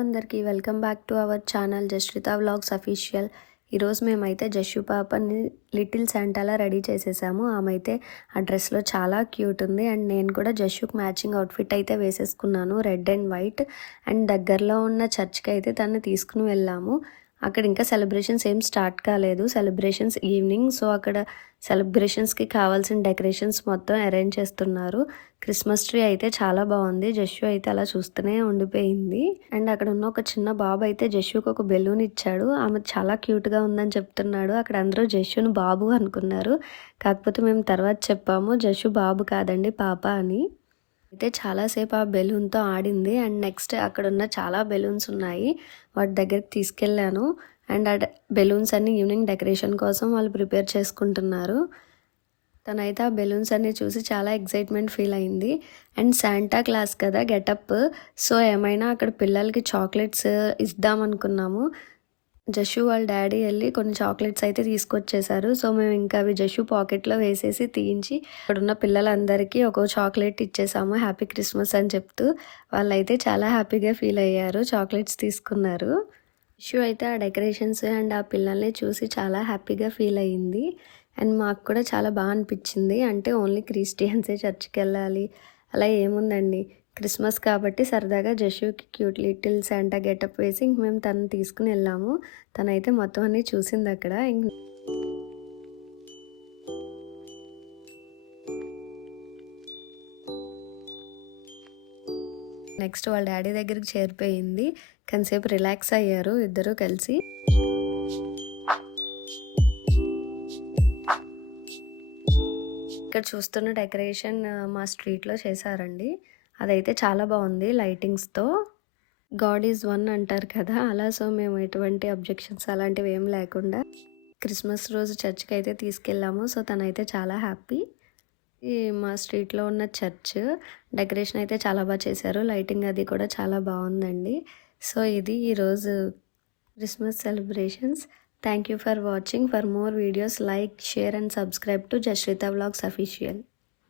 అందరికీ welcome back to our channel Jashritha vlogs official. ఈరోజు మేమైతే జస్సు పాపని లిటిల్ శాంటాలా రెడీ చేసేసాము. ఆమె అయితే ఆ డ్రెస్లో చాలా క్యూట్ ఉంది. అండ్ నేను కూడా జస్సుకి మ్యాచింగ్ అవుట్ఫిట్ అయితే వేసేసుకున్నాను, రెడ్ అండ్ వైట్. అండ్ దగ్గరలో ఉన్న చర్చ్కి అయితే తను తీసుకుని వెళ్ళాము. అక్కడ ఇంకా సెలబ్రేషన్స్ ఏం స్టార్ట్ కాలేదు, సెలబ్రేషన్స్ ఈవినింగ్. సో అక్కడ సెలబ్రేషన్స్కి కావాల్సిన డెకరేషన్స్ మొత్తం అరేంజ్ చేస్తున్నారు. క్రిస్మస్ ట్రీ అయితే చాలా బాగుంది. జస్సు అయితే అలా చూస్తూనే ఉండిపోయింది. అండ్ అక్కడ ఉన్న ఒక చిన్న బాబు అయితే జస్సుకి ఒక బెలూన్ ఇచ్చాడు. ఆమె చాలా క్యూట్గా ఉందని చెప్తున్నాడు. అక్కడ అందరూ జస్సును బాబు అనుకున్నారు. కాకపోతే మేము తర్వాత చెప్పాము జస్సు బాబు కాదండి, పాప అని. అయితే చాలాసేపు ఆ బెలూన్తో ఆడింది. అండ్ నెక్స్ట్ అక్కడ ఉన్న చాలా బెలూన్స్ ఉన్నాయి, వాటి దగ్గరికి తీసుకెళ్ళాను. అండ్ ఆ బెలూన్స్ అన్ని ఈవినింగ్ డెకరేషన్ కోసం వాళ్ళు ప్రిపేర్ చేసుకుంటున్నారు. తనైతే ఆ బెలూన్స్ అన్ని చూసి చాలా ఎక్సైట్మెంట్ ఫీల్ అయింది. అండ్ శాంటా క్లాస్ కదా గెటప్, సో ఏమైనా అక్కడ పిల్లలకి చాక్లెట్స్ ఇద్దామనుకున్నాము. జస్సు వాళ్ళ డాడీ వెళ్ళి కొన్ని చాక్లెట్స్ అయితే తీసుకొచ్చేసారు. సో మేము ఇంకా అవి జస్సు పాకెట్లో వేసేసి తీయించి అక్కడున్న పిల్లలందరికీ ఒక్కో చాక్లెట్ ఇచ్చేసాము, హ్యాపీ క్రిస్మస్ అని చెప్తూ. వాళ్ళైతే చాలా హ్యాపీగా ఫీల్ అయ్యారు, చాక్లెట్స్ తీసుకున్నారు. జస్సు అయితే ఆ డెకరేషన్స్ అండ్ ఆ పిల్లల్ని చూసి చాలా హ్యాపీగా ఫీల్ అయ్యింది. అండ్ మాకు కూడా చాలా బాగా అనిపించింది. అంటే ఓన్లీ క్రిస్టియన్సే చర్చ్కి వెళ్ళాలి అలా ఏముందండి, క్రిస్మస్ కాబట్టి సరదాగా జస్సుకి క్యూట్ లిటిల్ శాంటా గెటప్ వేసి ఇంక మేము తను తీసుకుని వెళ్ళాము. తనైతే మొత్తం అన్నీ చూసింది అక్కడ. నెక్స్ట్ వాళ్ళ డాడీ దగ్గరికి చేరిపోయింది. కొంతసేపు రిలాక్స్ అయ్యారు ఇద్దరు కలిసి. ఇక్కడ చూస్తున్న డెకరేషన్ మా స్ట్రీట్లో చేశారండి. అదైతే చాలా బాగుంది లైటింగ్స్తో. గాడ్ ఈజ్ వన్ అంటారు కదా అలా. సో మేము ఎటువంటి అబ్జెక్షన్స్ అలాంటివి ఏం లేకుండా క్రిస్మస్ రోజు చర్చ్కి అయితే తీసుకెళ్ళాము. సో తనైతే చాలా హ్యాపీ. ఈ మా స్ట్రీట్లో ఉన్న చర్చ్ డెకరేషన్ అయితే చాలా బాగా చేశారు, లైటింగ్ అది కూడా చాలా బాగుందండి. సో ఇది ఈరోజు Christmas celebrations. Thank you for watching. For more videos, like, share and subscribe to Jashrita Vlogs Official.